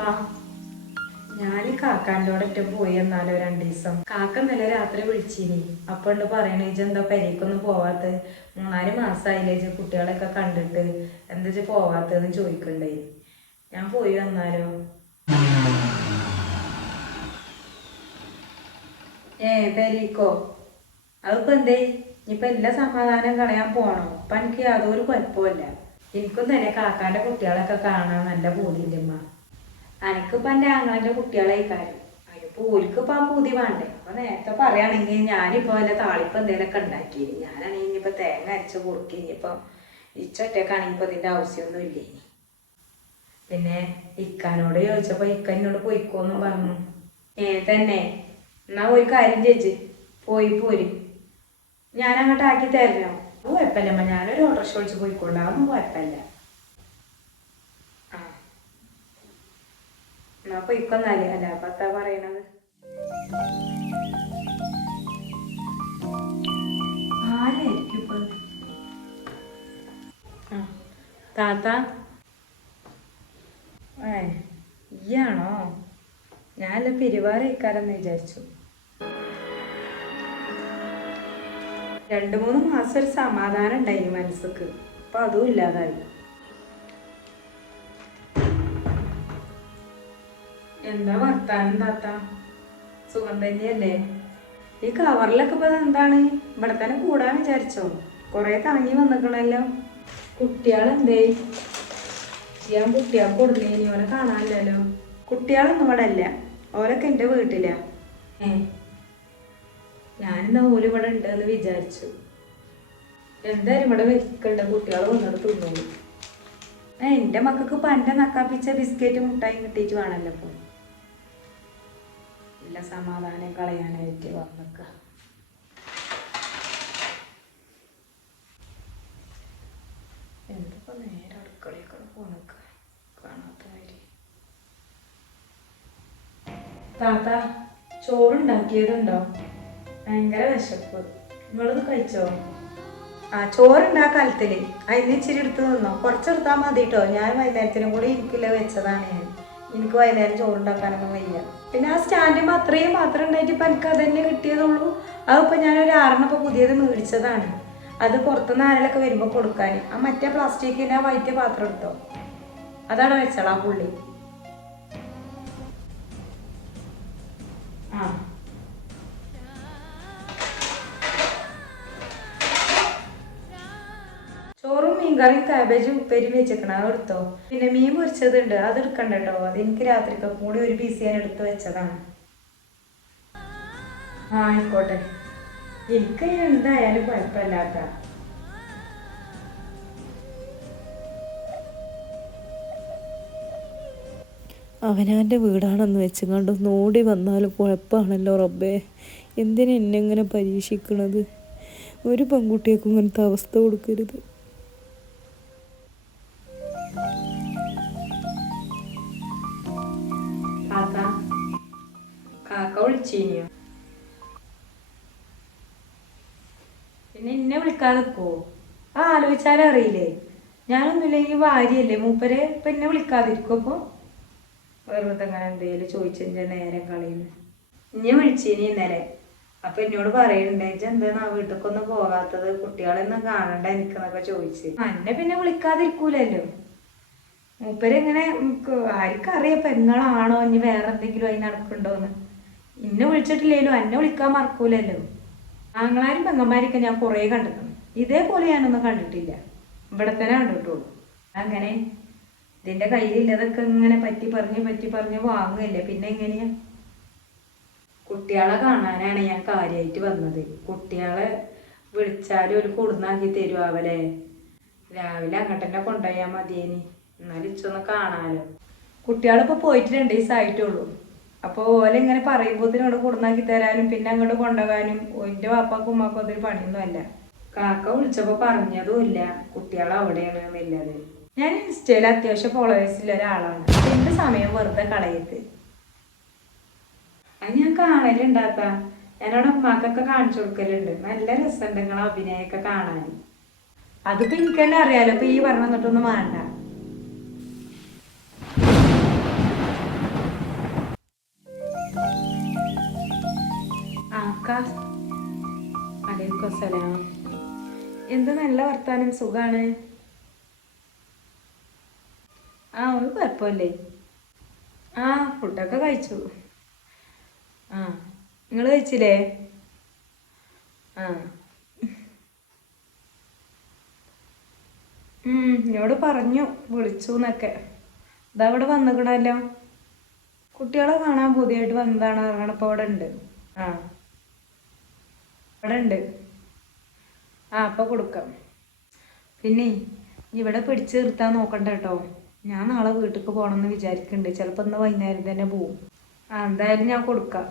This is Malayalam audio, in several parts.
ഉമ്മ ഞാൻ കാക്കാന്റെ ഒറ്റ പോയി എന്നാലോ രണ്ടു ദിവസം. കാക്ക ഇന്നലെ രാത്രി വിളിച്ചിനി. അപ്പൊ ഉണ്ട് പറയണേ ഇജ്ജ് എന്താ പെരേക്കൊന്നും പോവാത്ത? മൂന്നാൽ മാസമായില്ലേ ഇജ്ജ് കുട്ടികളെയൊക്കെ കണ്ടിട്ട്. എന്താ ഇജ്ജ് പോവാത്തതെന്ന് ചോദിക്കണ്ടേ? ഞാൻ പോയി വന്നാലോ? ഏ പെരീക്കോ? അതിപ്പോ എന്തേ? ഇപ്പൊ എല്ലാ സമാധാനം കളയാൻ പോണോ? അപ്പൊ എനിക്ക് യാതൊരു കുഴപ്പമില്ല എനിക്കും തന്നെ കാക്കാന്റെ കുട്ടികളൊക്കെ കാണാൻ നല്ല പൂതിന്റെ അമ്മ എനിക്കിപ്പോ എന്റെ ആങ്ങളന്റെ കുട്ടികളായിക്കാരും കാര്യം അതിപ്പോ ഓൽക്കിപ്പോ ആ പൂതി വേണ്ടേ? അപ്പൊ നേരത്തെ പറയുകയാണെങ്കിൽ ഞാനിപ്പോ വല്ല താളിപ്പ് എന്തേലൊക്കെ ഉണ്ടാക്കി. ഞാനാണെങ്കിൽ ഇനിയിപ്പോ തേങ്ങ അരച്ച് കുറുക്കി ഇനിയിപ്പോ ഇച്ചൊറ്റക്കാണെങ്കിൽ ഇപ്പൊ ഇതിന്റെ ആവശ്യമൊന്നും ഇല്ല ഇനി? പിന്നെ ഇക്കാനോട് ചോദിച്ചപ്പോ ഇക്ക എന്നോട് പോയിക്കോന്നും പറഞ്ഞു. ഏ തന്നെ. എന്നാ ഒരു കാര്യം ചേച്ചി പോയി പോരി. ഞാൻ അങ്ങോട്ട് ആക്കി തരണോ കുഴപ്പമില്ലമ്മ ഞാനൊരു ഓട്ടോറിക്ഷ വിളിച്ച് പോയിക്കൊള്ളാം അതൊന്നും കുഴപ്പമില്ല. എന്നാ പോയിക്കൊന്നാലേ അല്ല അപ്പൊ എന്താ പറയണത്. ആരായിരിക്കും ഇപ്പൊ? താത്ത. ഏ ഇയാണോ? ഞാനല്ല പെരുവാറേക്കാരെന്ന് വിചാരിച്ചു. രണ്ടു മൂന്ന് മാസം ഒരു സമാധാനം ഉണ്ടായി മനസ്സക്ക്. അപ്പൊ അതും ഇല്ലാതായി. എന്താ വർത്താനം താത്ത? സുഖം തന്നെയല്ലേ? ഈ കവറിലൊക്കെ ഇപ്പൊ എന്താണ് ഇവിടെ തന്നെ കൂടാൻ വിചാരിച്ചോ? കൊറേ തങ്ങി വന്നിക്കണല്ലോ. കുട്ടികളെന്തേ? ഞാൻ കുട്ടികൾക്ക് കൊടുക്കുന്നേനി ഓനെ കാണാനില്ലല്ലോ. കുട്ടികളൊന്നും ഇവിടെ അല്ല ഓരൊക്കെ എന്റെ വീട്ടില. ഏ? ഞാനെന്താ ഓൽ ഇവിടെ ഉണ്ടെന്ന് വിചാരിച്ചു. എന്തായാലും ഇവിടെ വെക്കണ്ട. കുട്ടികൾ വന്നിട്ട് തിന്നോളൂ. എന്റെ മക്കൾക്ക് പണ്ട നക്കാപ്പിച്ച ബിസ്ക്കറ്റ് മുട്ടായി കിട്ടിയിട്ട് വേണമല്ലോ ഇപ്പൊ. ഇല്ല സമാധാനം കളയാനായിട്ട് വന്നക്ക. എന്തിപ്പോ നേരെ അടുക്കളയൊക്കെ പോണക്ക കാണാത്ത കാര്യം. താത്ത ചോറുണ്ടാക്കിയതുണ്ടോ? ഭയങ്കര വിശപ്പ്. നിങ്ങളത് കഴിച്ചോ? ആ ചോറുണ്ടാ കാലത്തിൽ. അതിന് ഇച്ചിരി എടുത്ത് നിന്നോ കുറച്ചെടുത്താൽ മതി കേട്ടോ ഞാൻ വൈകുന്നേരത്തിനും കൂടി ഇരിക്കില്ല വെച്ചതാണ് ഞാൻ. എനിക്ക് വൈകുന്നേരം ചോറുണ്ടാക്കാനൊന്നും വയ്യ. പിന്നെ ആ സ്റ്റാൻഡിൽ അത്രയും മാത്രം ഉണ്ടായിട്ട് ഇപ്പം എനിക്ക് അതന്നെ കിട്ടിയതുള്ളൂ. അതിപ്പോൾ ഞാനൊരു ആറെണ്ണം ഇപ്പോൾ പുതിയത് മേടിച്ചതാണ്. അത് പുറത്തുനിന്ന് ആരെങ്കിലൊക്കെ വരുമ്പോൾ കൊടുക്കാൻ. ആ മറ്റേ പ്ലാസ്റ്റിക്കിന്റെ ആ വൈറ്റ് പാത്രം എടുത്തോ? അതാണ് വെച്ചോളാം പുള്ളി. ആ. ചോറും മീൻകറിയും കാബേജും ഉപ്പേരിയും വെച്ചേക്കണം. അത് എടുത്തോ. പിന്നെ മീൻ പൊരിച്ചതുണ്ട്. അത് എടുക്കണ്ട അത് എനിക്ക് രാത്രിക്ക് കൂടി ഒരു പീസ് ഞാൻ എടുത്ത് വെച്ചതാണ്. ആ ആയിക്കോട്ടെ. എനിക്ക് എന്തായാലും കുഴപ്പമില്ലാത്ത. അവനവന്റെ വീടാണെന്ന് വെച്ചുകൊണ്ട് നോടി വന്നാലും കുഴപ്പമാണല്ലോ റബ്ബേ. എന്തിനാ എന്നെ പരീക്ഷിക്കണത്? ഒരു പെൺകുട്ടിയൊക്കെ ഇങ്ങനത്തെ അവസ്ഥ കൊടുക്കരുത്. വിളിച്ചീനിയോ പിന്നെ എന്നെ വിളിക്കാതെ പോ ആ ആലോചിച്ചാലും അറിയില്ലേ? ഞാനൊന്നുമില്ലെങ്കിൽ ഭാര്യയല്ലേ മൂപ്പരെ. ഇപ്പൊ എന്നെ വിളിക്കാതിരിക്കും അപ്പോൾ വെറുതെ അങ്ങനെ എന്തെങ്കിലും ചോദിച്ചെന്റെ നേരം കളയുന്നു. ഇനി വിളിച്ചീനി ഇന്നലെ. അപ്പൊ എന്നോട് പറയുന്നുണ്ട് ഇജ്ജ് എന്താണ് ആ വീട്ടിലേക്കൊന്നും പോകാത്തത്? കുട്ടികളെയൊന്നും കാണണ്ട എനിക്കെന്നൊക്കെ ചോദിച്ച്. എന്നെ പിന്നെ വിളിക്കാതിരിക്കൂലല്ലോ. മൂപ്പരെങ്ങനെ ആർക്കറിയാം പെങ്ങളാണോ ഇനി വേറെ എന്തെങ്കിലും അതിന് നടക്കുന്നുണ്ടോന്ന് ഇന്നെ വിളിച്ചിട്ടില്ലേലും എന്നെ വിളിക്കാൻ മറക്കൂലല്ലോ. ആങ്ങളാരും പെങ്ങന്മാരൊക്കെ ഞാൻ കുറേ കണ്ടിട്ടുണ്ട്. ഇതേപോലെ ഞാനൊന്നും കണ്ടിട്ടില്ല. ഇവിടെ തന്നെ കണ്ടിട്ടുള്ളൂ. അങ്ങനെ ഇതിന്റെ കയ്യിലില്ലതൊക്കെ ഇങ്ങനെ പറ്റി പറഞ്ഞ് പറ്റി പറഞ്ഞ് വാങ്ങുകയല്ലേ. പിന്നെ എങ്ങനെയാ? കുട്ടികളെ കാണാനാണ് ഞാൻ കാര്യമായിട്ട് വന്നത്. കുട്ടികളെ വിളിച്ചാലും ഒരു കൊടുന്നാക്കി അവലെ രാവിലെ അങ്ങോട്ട് തന്നെ കൊണ്ടുപോയാൽ മതിയേനി. എന്നാലും ഇച്ചൊന്ന് കാണാലോ. കുട്ടികളിപ്പോ പോയിട്ട് രണ്ട് ദിവസം ആയിട്ടുള്ളൂ. അപ്പോൾ ഓല ഇങ്ങനെ പറയുമ്പോൾ ഇവിടെ കൊടുന്നാക്കി തരാനും പിന്നെ അങ്ങോട്ട് കൊണ്ടുപോകാനും ഓന്റെ വാപ്പാക്കും ഉമ്മാക്കും അതൊരു പണിയൊന്നും അല്ല. കാക്ക വിളിച്ചപ്പോൾ പറഞ്ഞതും ഇല്ല. കുട്ടികൾ അവിടെയാണ് എന്നുള്ളത്. ഞാൻ ഇൻസ്റ്റയിൽ അത്യാവശ്യം ഫോളോവേഴ്സിലെ ഒരാളാണ്. എന്റെ സമയം വെറുതെ കളയരുത്. അത് ഞാൻ കാണലുണ്ടാത്ത ഞാനവിടെ ഉമ്മാക്കൊക്കെ കാണിച്ചു കൊടുക്കലുണ്ട്. നല്ല രസമുണ്ട് നിങ്ങളെ അഭിനയമൊക്കെ കാണാൻ. അതിപ്പോ എനിക്ക് തന്നെ അറിയാലോ. ഇപ്പൊ ഈ പറഞ്ഞ എന്നിട്ടൊന്നും വേണ്ട. സലാം എന്ത് നല്ല വർത്താനം സുഖാണ്? ആ ഒരു കുഴപ്പമില്ലേ? ആ ഫുഡൊക്കെ കഴിച്ചു. ആ നിങ്ങൾ കഴിച്ചില്ലേ? ആ. എന്നോട് പറഞ്ഞു വിളിച്ചു എന്നൊക്കെ. ഇതാ ഇവിടെ വന്നിക്കണല്ലോ. കുട്ടികളെ കാണാൻ പുതിയതായിട്ട് വന്നതാണ് ഇറങ്ങണപ്പോ അവിടെ ഉണ്ട്. ആ. അവിടെ ഉണ്ട് ആ അപ്പം കൊടുക്കാം. പിന്നെ ഇവിടെ പിടിച്ചു നിർത്താൻ നോക്കണ്ട കേട്ടോ ഞാൻ നാളെ വീട്ടിലേക്ക് പോകണമെന്ന് വിചാരിക്കുന്നുണ്ട് ചിലപ്പോൾ ഇന്ന് വൈകുന്നേരം തന്നെ പോവും. ആ എന്തായാലും ഞാൻ കൊടുക്കാം.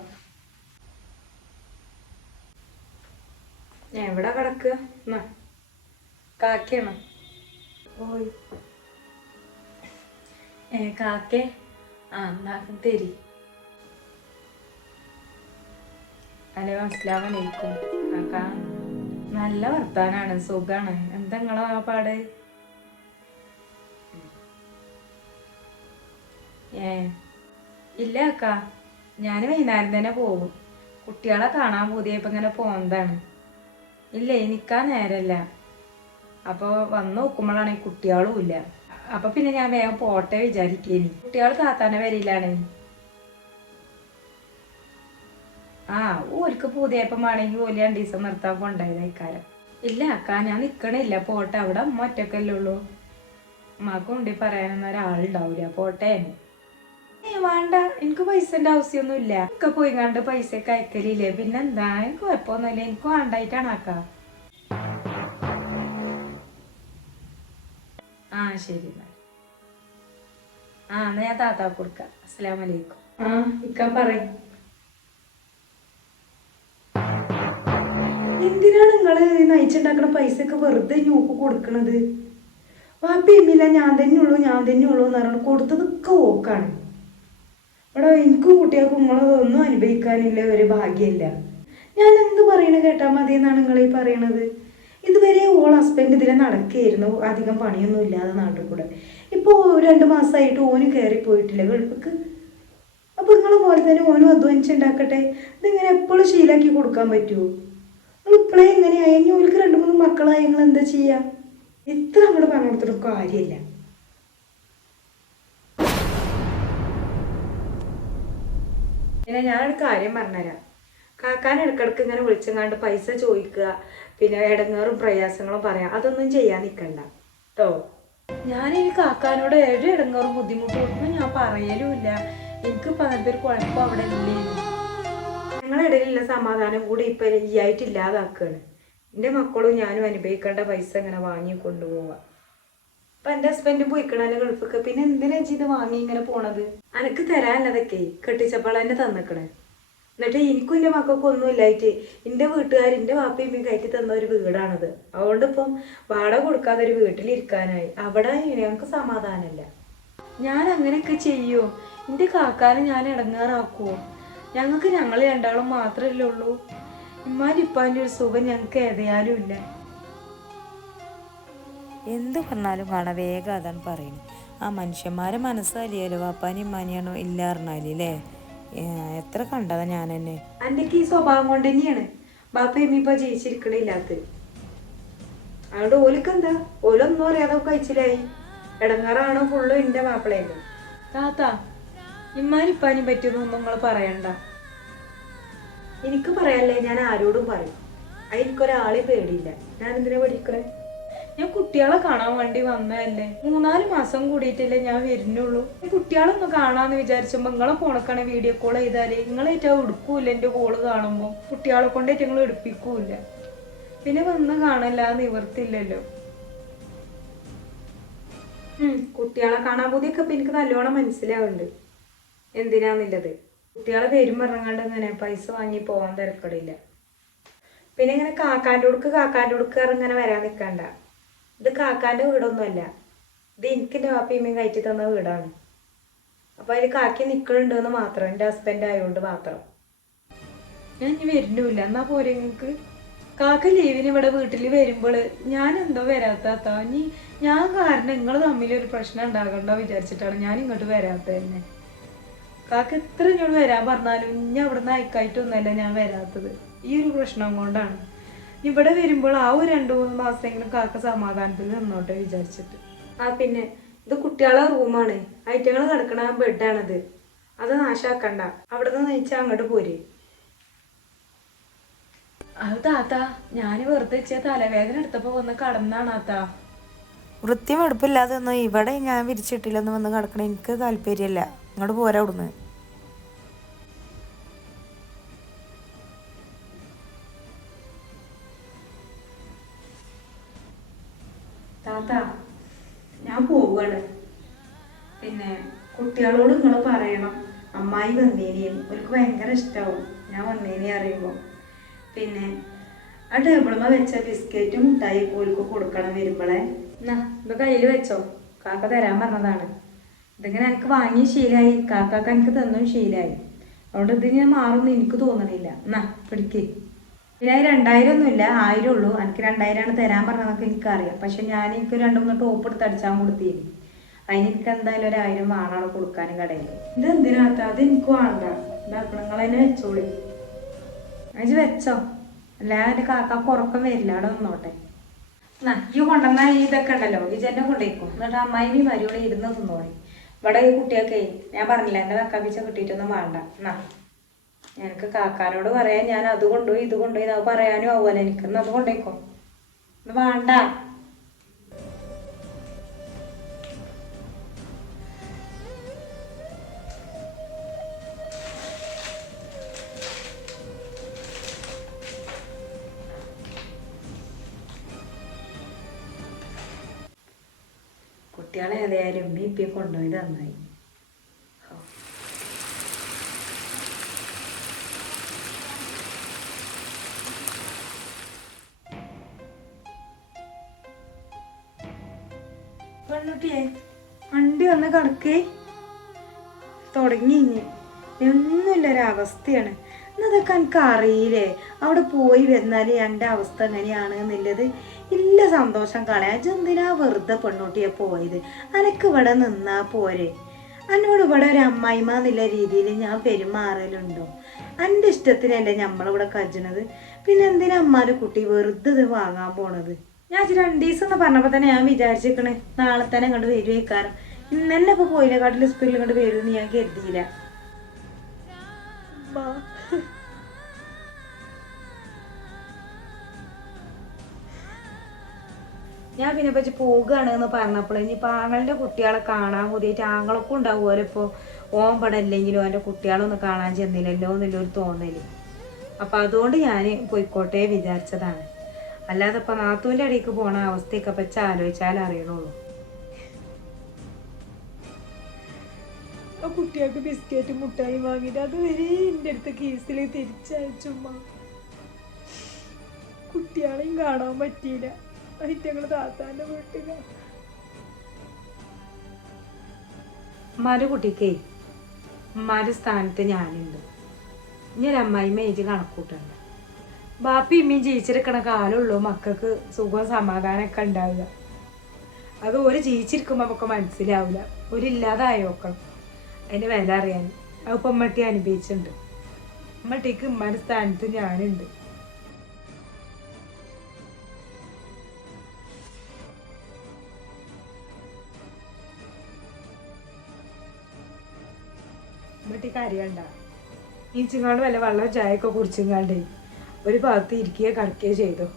എവിടെ കിടക്കുക എന്നാ കാക്കയാണോ? ഓയ് ഏ കാക്കേ? ആ എന്നാ തരി. മനസ്സിലാവാൻ വലൈക്കും നല്ല വർത്താനാണ് സുഖാണ്. എന്താ ആ പാട് ഏ ഇല്ല അക്ക. ഞാൻ വൈകുന്നേരം തന്നെ പോകും കുട്ടികളെ കാണാൻ പുതിയപ്പോ ഇങ്ങനെ പോകുന്നതാണ് ഇല്ല എനിക്കാ നേരല്ല. അപ്പോൾ വന്ന് നോക്കുമ്പോഴാണെങ്കിൽ കുട്ടികളും ഇല്ല. അപ്പൊ പിന്നെ ഞാൻ വേഗം പോട്ടെ വിചാരിക്കേനി. കുട്ടികൾ താത്താനെ വരില്ലാണ് ആ ഓൽക്ക് പൂതിയപ്പം വേണമെങ്കിൽ ഓൽ രണ്ടു ദിവസം നിർത്താൻ കൊണ്ടായത് ഇല്ല അക്കാ ഞാൻ നിക്കണില്ല. പോട്ടെ അവിടെ അമ്മ ഒറ്റക്കല്ലേ ഉള്ളൂ. ഉമ്മാക്ക് കൊണ്ടു പറയാനൊന്നും ഒരാളുണ്ടാവില്ല പോട്ടെ. വേണ്ട. എനിക്ക് പൈസന്റെ ആവശ്യമൊന്നുമില്ല ഒക്കെ പോയി കണ്ട് പൈസ ഒക്കെ അയക്കലില്ലേ? പിന്നെന്താ? എനിക്ക് കുഴപ്പമൊന്നുമില്ല. എനിക്ക് വേണ്ടായിട്ടാണ് അക്ക. ആ ശരി ആ എന്നാ ഞാൻ താത്താ കൊടുക്കാം. അസ്സലാമലൈക്കും ആ ഇക്ക പറയും. എന്തിനാണ് നിങ്ങൾ നയിച്ചുണ്ടാക്കണ പൈസക്ക് വെറുതെ ഞോക്ക് കൊടുക്കണത്? വാപ്പി എമ്മില്ല ഞാൻ തന്നെ ഉള്ളൂ ഞാൻ തന്നെ ഉള്ളൂ എന്ന് പറഞ്ഞു കൊടുത്തതൊക്കെ ഓക്കാണ്. ഇവിടെ എനിക്കും കുട്ടികൾക്കും നിങ്ങളതൊന്നും അനുഭവിക്കാനില്ല ഒരു ഭാഗ്യമില്ല. ഞാൻ എന്ത് പറയണ കേട്ടാ മതി എന്നാണ് നിങ്ങൾ ഈ പറയണത്? ഇതുവരെ ഓൾ ഹസ്ബൻഡ് ഇതിലെ നടക്കുകയായിരുന്നു അധികം പണിയൊന്നും ഇല്ലാതെ നാട്ടിൽ കൂടെ. ഇപ്പോൾ രണ്ട് മാസമായിട്ട് ഓന് കയറി പോയിട്ടില്ല ഗൾഫിക്ക്. അപ്പൊ നിങ്ങളെ പോലെ തന്നെ ഓനും അധ്വാനിച്ചുണ്ടാക്കട്ടെ? ഇതിങ്ങനെ എപ്പോഴും ശീലാക്കി കൊടുക്കാൻ പറ്റുമോ ഇപ്പോഴേ എങ്ങനെയായി ഇനി ഓർക്ക് രണ്ട് മൂന്ന് മക്കളായി. നിങ്ങൾ എന്താ ചെയ്യാ? ഇത്ര അങ്ങോട്ട് പറഞ്ഞു കൊടുത്തിട്ട് കാര്യമില്ല പിന്നെ ഞാനൊരു കാര്യം പറഞ്ഞുതരാം കാക്കാൻ ഇടക്കിടക്ക് ഇങ്ങനെ വിളിച്ചങ്ങാണ്ട് പൈസ ചോദിക്കുക. പിന്നെ ഇടങ്ങേറും പ്രയാസങ്ങളും പറയാം. അതൊന്നും ചെയ്യാൻ നിൽക്കണ്ട കേട്ടോ ഈ കാക്കാനോട് ഏഴ് ഇടങ്ങേറും ബുദ്ധിമുട്ടും ഞാൻ പറയലുമില്ല. എനിക്ക് അങ്ങനത്തെ കുഴപ്പം അവിടെ ഇല്ലേ ഞങ്ങളുടെ ഇടയിലുള്ള സമാധാനം കൂടി ഇപ്പൊ ഈ ആയിട്ട് ഇല്ലാതാക്കുകയാണ് എന്റെ മക്കളും ഞാനും അനുഭവിക്കേണ്ട പൈസ ഇങ്ങനെ വാങ്ങി കൊണ്ടുപോവാ. അപ്പൊ എന്റെ ഹസ്ബൻഡ് പോയിക്കണല്ലോ ഗൾഫൊക്കെ പിന്നെ എന്തിനാ ഇത് വാങ്ങി ഇങ്ങനെ പോണത്? അനക്ക് തരാനതൊക്കെ കെട്ടിച്ചപ്പോൾ തന്നെ തന്നിക്കണേ. എന്നിട്ട് എനിക്കും എന്റെ മക്കൾക്കും ഒന്നും ഇല്ലായിട്ട് എന്റെ വീട്ടുകാർ വാപ്പയും ഉമ്മയും കയറ്റി തന്ന ഒരു വീടാണത്. അതുകൊണ്ട് ഇപ്പം വാടക കൊടുക്കാതെ ഒരു വീട്ടിലിരിക്കാനായി. അവിടെ ഞങ്ങൾക്ക് സമാധാനമില്ല ഞാൻ അങ്ങനെയൊക്കെ ചെയ്യും. എന്റെ കാക്കാനെ ഞാൻ ഇടങ്ങാറാക്കുവോ? ഞങ്ങൾക്ക് ഞങ്ങൾ രണ്ടാളും മാത്രമല്ലേ ഉള്ളൂ. ഇമ്മാന്റെ ഇപ്പാന്റെ ഒരു സുഖം ഞങ്ങൾക്ക് ഏതായാലും ഇല്ല. എന്ത് പറഞ്ഞാലും കാണാം വേഗം അതാണ് പറയുന്നത്. ആ മനുഷ്യന്മാരെ മനസ്സറിയാലോ വാപ്പാനും ഇമ്മാനിയാണോ ഇല്ല പറഞ്ഞാലേ എത്ര കണ്ടതാ ഞാൻ തന്നെ അന്റെക്ക് ഈ സ്വഭാവം കൊണ്ട് തന്നെയാണ് ബാപ്പ ഇപ്പൊ ജയിച്ചിരിക്കണില്ലാത്തത് അവിടെ ഓലിക്കെന്താ ഓലൊന്നും അറിയാതെ കഴിച്ചില്ലായി ഇടങ്ങാറാണോ ഫുള്ള് എന്റെ മാപ്പിളയല്ലേ താത്ത ഇമ്മാനിപ്പാനും പറ്റിയൊന്നും നിങ്ങൾ പറയണ്ട. എനിക്ക് പറയാല്ലേ ഞാൻ ആരോടും പറയും. അത് എനിക്കൊരാളെ പേടിയില്ല. ഞാൻ എന്തിനാ പഠിക്കണേ ഞാൻ കുട്ടികളെ കാണാൻ വേണ്ടി വന്നതല്ലേ? മൂന്നാൽ മാസം കൂടിയിട്ടല്ലേ ഞാൻ വരുന്നുള്ളൂ. ഈ കുട്ടികളൊന്ന് കാണാന്ന് വിചാരിച്ചപ്പോ നിങ്ങളെ ഫോണക്കാണ് വീഡിയോ കോൾ ചെയ്താലേ നിങ്ങളേറ്റാ എടുക്കൂല എന്റെ കോൾ കാണുമ്പോ. കുട്ടികളെ കൊണ്ടേറ്റ് നിങ്ങൾ എടുപ്പിക്കൂല പിന്നെ വന്ന് കാണല്ല നിവർത്തില്ലല്ലോ. കുട്ടികളെ കാണാൻ പോതിയൊക്കെ എനിക്ക് നല്ലോണം മനസ്സിലാവുന്നുണ്ട്. എന്തിനാന്നുള്ളത് കുട്ടികളെ പേരും പറഞ്ഞാണ്ട് ഇങ്ങനെ പൈസ വാങ്ങി പോവാൻ തിരക്കടില്ല. പിന്നെ ഇങ്ങനെ കാക്കാന്റെ ഉടുക്ക് കാക്കാന്റെ ഉടുക്ക് ഇങ്ങനെ വരാൻ നിൽക്കണ്ട ഇത് കാക്കാന്റെ വീടൊന്നുമല്ല. ഇത് എനിക്ക് എന്റെ വാപ്പിയമ്മയും കയറ്റി തന്ന വീടാണ്. അപ്പോൾ അതിൽ കാക്കി നിൽക്കുന്നുണ്ട് എന്ന് മാത്രം. എന്റെ ഹസ്ബൻഡ് ആയതുകൊണ്ട് മാത്രം. ഞാൻ ഇനി വരുന്നില്ല എന്നാ പോരെ നിങ്ങൾക്ക് കാക്ക ലീവിന് ഇവിടെ വീട്ടിൽ വരുമ്പോൾ ഞാൻ എന്തോ വരാത്ത ഇനി ഞാൻ കാരണം നിങ്ങൾ തമ്മിൽ ഒരു പ്രശ്നം ഉണ്ടാകണ്ടോ വിചാരിച്ചിട്ടാണ് ഞാൻ ഇങ്ങോട്ട് വരാത്തത് തന്നെ. കാക്ക എത്ര ഇങ്ങോട്ട് വരാൻ പറഞ്ഞാലും ഞാൻ ഇവിടുന്ന് നിന്ന് അയക്കായിട്ടൊന്നുമല്ല ഞാൻ വരാത്തത്. ഈ ഒരു പ്രശ്നം കൊണ്ടാണ്. ഇവിടെ വരുമ്പോൾ ആ ഒരു രണ്ട് മൂന്ന് മാസമെങ്കിലും കാക്ക സമാധാനത്തിൽ നിന്നോട്ടെ വിചാരിച്ചിട്ട്. ആ പിന്നെ ഇത് കുട്ടികളെ റൂമാണ്. ഐറ്റങ്ങൾ കിടക്കണ ബെഡാണത്. അത് നാശാക്കണ്ട. അവിടെ നിന്ന് നയിച്ചാൽ അങ്ങോട്ട് പോരെ. അത് താത്ത ഞാൻ വെറുതെ വെച്ച തലവേദന എടുത്തപ്പോ വന്ന് കടന്നാണ് താത്ത വൃത്തിയും എടുപ്പില്ലാതെ ഒന്നും ഇവിടെ ഞാൻ വിരിച്ചിട്ടില്ലെന്ന് വന്ന് കിടക്കണ എനിക്ക് താല്പര്യമല്ല. ഇങ്ങോട്ട് പോരാ അവിടുന്ന്. താത്ത ഞാൻ പോവുകയാണ്. പിന്നെ കുട്ടികളോട് നിങ്ങൾ പറയണം. അമ്മായി വന്നേനെയും അവർക്ക് ഭയങ്കര ഇഷ്ടാവും. ഞാൻ വന്നേനെ അറിയുമ്പോൾ പിന്നെ ആ ടേബിളുമ്മ വെച്ച ബിസ്ക്കറ്റും മുട്ടായി കോൽക്ക് കൊടുക്കണം വരുമ്പോളേ. എന്നാ ഇത് കയ്യിൽ വെച്ചോ. കാക്ക തരാൻ പറഞ്ഞതാണ്. ഇതിങ്ങനെ എനിക്ക് വാങ്ങിയ ശീലായി? കാക്കാക്ക എനിക്ക് തന്നും ശീലായി. അതുകൊണ്ട് ഇത് ഞാൻ മാറുമെന്ന് എനിക്ക് തോന്നണില്ല. എന്നാ പിടിക്ക്. പിന്നെ രണ്ടായിരം ഒന്നുമില്ല ആയിരം ഉള്ളൂ എനിക്ക് രണ്ടായിരമാണ് തരാൻ പറഞ്ഞതൊക്കെ എനിക്കറിയാം. പക്ഷെ ഞാൻ എനിക്ക് രണ്ട് മൂന്ന് ടോപ്പ് എടുത്ത് അടിച്ചാൽ കൊടുത്തിരുന്നു. അതിന് എനിക്ക് എന്തായാലും ഒരു ആയിരം വേണം കൊടുക്കാനും കടയിൽ. ഇത് എന്തിനാത്ത അത് എനിക്ക് വേണ്ട. നിങ്ങൾ തന്നെ വെച്ചോളി. അത് വെച്ചോ. അല്ല എന്റെ കാക്ക ഉറക്കം വരില്ല. അവിടെ നിന്നോട്ടെ. എന്നാ ഈ കൊണ്ടുവന്ന ഇതൊക്കെ ഉണ്ടല്ലോ. വിജയനെ കൊണ്ടേക്കും എന്നിട്ട് അമ്മായി മരിയോടെ ഇരുന്ന് തിന്നോളി. ഇവിടെ ഈ കുട്ടിയൊക്കെ ഞാൻ പറഞ്ഞില്ല എന്റെ നക്കാപ്പിച്ച കിട്ടിയിട്ടൊന്നും വേണ്ട. എന്നാ എനിക്ക് കാക്കാനോട് പറയാൻ ഞാൻ അത് കൊണ്ടുപോയി ഇത് കൊണ്ടുപോയി അത് പറയാനും ആവുമല്ലോ എനിക്ക് എന്നാ അത് ഇത് വേണ്ട. കുട്ടികളെ ഏതായാലും ഉമ്മ ഇപ്പി കൊണ്ടുപോയി നന്നായി. പെൺകുട്ടിയെ വണ്ടി വന്ന് കിടക്കേ. തുടങ്ങി ഇനി. ഒന്നുമില്ലൊരവസ്ഥയാണ് എന്നതൊക്കെ എനിക്ക് അറിയില്ലേ? അവിടെ പോയി വന്നാൽ എന്റെ അവസ്ഥ എങ്ങനെയാണ് എന്നുള്ളത്? ഇല്ല സന്തോഷം കളയാ എന്തിനാ വെറുതെ പെണ്ണുട്ടിയെ പോയത്? അനക്ക് ഇവിടെ നിന്നാ പോരെ? എന്നോട് ഇവിടെ ഒരു അമ്മായിമ എന്നുള്ള രീതിയിൽ ഞാൻ പെരുമാറലുണ്ടോ? എന്റെ ഇഷ്ടത്തിനല്ലേ നമ്മളിവിടെ കജ്ജണത്? പിന്നെ എന്തിനാ അമ്മാരുടെ കുട്ടി വെറുതെ ഇത് വാങ്ങാൻ പോണത്? ഞാൻ രണ്ട് ദിവസം എന്ന് പറഞ്ഞപ്പോൾ തന്നെ ഞാൻ വിചാരിച്ചിരിക്കണേ നാളെ തന്നെ അങ്ങോട്ട് വരുവേക്കാരം ഇന്ന് ഇന്നെന്നെ ഇപ്പോൾ പോയില്ല കാട്ടിൽ സ്പീഡിൽ ഇങ്ങോട്ട് വരുമെന്ന് ഞാൻ കരുതിയില്ല. ഞാൻ പിന്നെ പറ്റി പോകുകയാണ് എന്ന് പറഞ്ഞപ്പോൾ ഇനിയിപ്പോൾ ആങ്ങളുടെ കുട്ടികളെ കാണാൻ കൂടിയിട്ട് ആങ്ങളൊക്കെ ഉണ്ടാവുമല്ലോ ഇപ്പോൾ ഓമ്പടല്ലെങ്കിലും എന്റെ കുട്ടികളൊന്ന് കാണാൻ ചെന്നില്ലല്ലോ എന്നുള്ളൊരു തോന്നൽ. അപ്പോൾ അതുകൊണ്ട് ഞാൻ പോയിക്കോട്ടെ വിചാരിച്ചതാണ്. അല്ലാതെ ഇപ്പം നാത്തൂന്റെ അടിക്ക് പോണ അവസ്ഥയൊക്കെ പറ്റി ആലോചിച്ചാൽ അറിയണുള്ളൂ. ആ കുട്ടികൾക്ക് ബിസ്ക്കറ്റ് മുട്ടായി വാങ്ങിയിട്ട് അതുവരെ എന്റെ അടുത്ത് കേസിൽ തിരിച്ചയച്ചുമ്മ കുട്ടികളെയും കാണാൻ പറ്റിയില്ല. ഐറ്റങ്ങൾ താത്താന്റെ വീട്ടില. ഉമ്മാന്റെ കുട്ടിക്കേ ഉമ്മാന്റെ സ്ഥാനത്ത് ഞാനുണ്ട്. ഞാൻ അമ്മായി മേജ് കണക്കൂട്ടുണ്ട്? ബാപ്പി ഇമ്മയും ജീവിച്ചിരിക്കണ കാലമുള്ളൂ മക്കൾക്ക് സുഖം സമാധാനമൊക്കെ ഉണ്ടാവില്ല അത് ഒരു ജീവിച്ചിരിക്കുമ്പോൾ നമുക്ക് മനസ്സിലാവില്ല ഒരു ഇല്ലാതായോക്കണം. അതിന്റെ വില അറിയാൻ അതിപ്പോൾ ഉമ്മട്ടി അനുഭവിച്ചിട്ടുണ്ട്. ഉമ്മട്ടിക്ക് ഇമ്മാൻ സ്ഥാനത്ത് ഞാനുണ്ട്. ഉമ്മട്ടിക്ക് അറിയണ്ട ഈ ചിങ്ങാണ്ട് വല്ല വെള്ളം ചായയൊക്കെ കുടിച്ചിങ്ങാണ്ടേ ഒരു ഭാഗത്ത് ഇരിക്കുകയോ കിടക്കുകയോ ചെയ്തോ.